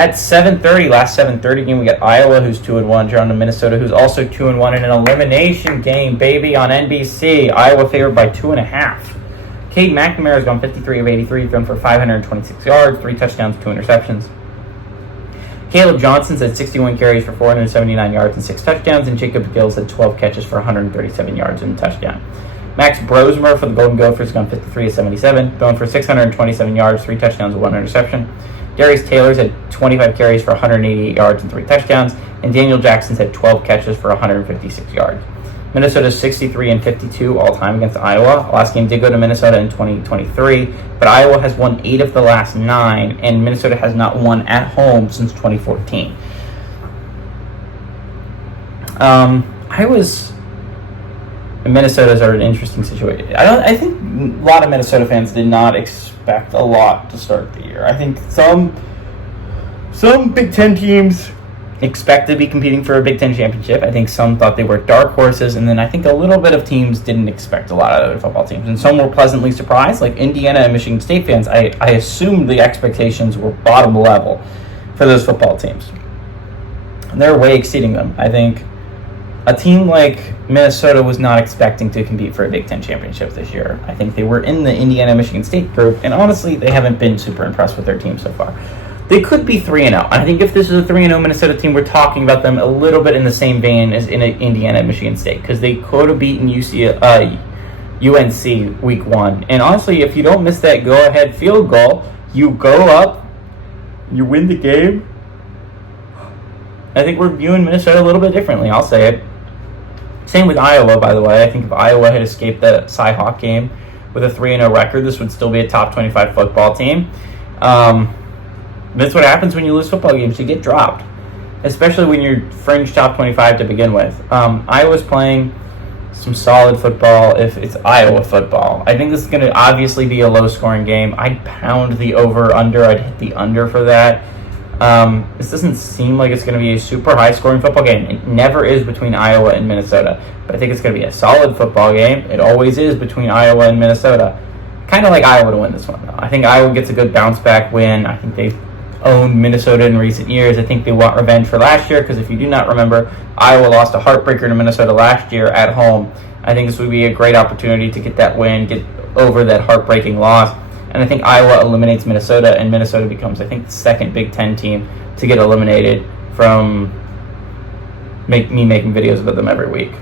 At 7:30, last 7:30 game, we got Iowa, who's 2-1, drawn to Minnesota, who's also 2-1 in an elimination game, baby, on NBC. Iowa favored by 2.5. Cade McNamara has gone 53 of 83, thrown for 526 yards, 3 touchdowns, 2 interceptions. Caleb Johnson's had 61 carries for 479 yards and 6 touchdowns, and Jacob Gills had 12 catches for 137 yards and a touchdown. Max Brosmer for the Golden Gophers has gone 53 of 77, thrown for 627 yards, 3 touchdowns, and 1 interception. Darius Taylor's had 25 carries for 188 yards and 3 touchdowns, and Daniel Jackson's had 12 catches for 156 yards. Minnesota's 63 and 52 all-time against Iowa. Last game did go to Minnesota in 2023, but Iowa has won 8 of the last 9, and Minnesota has not won at home since 2014. Iowa's and Minnesota's are an interesting situation. I think a lot of Minnesota fans did not expect a lot to start the year. I think some Big Ten teams expect to be competing for a Big Ten championship. I think some thought they were dark horses, and then I think a little bit of teams didn't expect a lot out of their football teams, and some were pleasantly surprised. Like Indiana and Michigan State fans, I assumed the expectations were bottom level for those football teams. And they're way exceeding them. I think a team like Minnesota was not expecting to compete for a Big Ten championship this year. I think they were in the Indiana-Michigan State group, and honestly, they haven't been super impressed with their team so far. They could be 3-0. I think if this is a 3-0 Minnesota team, we're talking about them a little bit in the same vein as in Indiana and Michigan State, because they could have beaten UNC week 1. And honestly, if you don't miss that go-ahead field goal, you go up, you win the game. I think we're viewing Minnesota a little bit differently, I'll say it. Same with Iowa, by the way. I think if Iowa had escaped the Cy-Hawk game with a 3-0 record, this would still be a top 25 football team. That's what happens when you lose football games. You get dropped, especially when you're fringe top 25 to begin with. Iowa's playing some solid football if it's Iowa football. I think this is going to obviously be a low-scoring game. I'd pound the over-under. I'd hit the under for that. This doesn't seem like it's going to be a super high-scoring football game. It never is between Iowa and Minnesota. But I think it's going to be a solid football game. It always is between Iowa and Minnesota. Kind of like Iowa to win this one, though. I think Iowa gets a good bounce-back win. I think they've owned Minnesota in recent years. I think they want revenge for last year, because if you do not remember, Iowa lost a heartbreaker to Minnesota last year at home. I think this would be a great opportunity to get that win, get over that heartbreaking loss. And I think Iowa eliminates Minnesota, and Minnesota becomes, I think, the second Big Ten team to get eliminated from me making videos about them every week.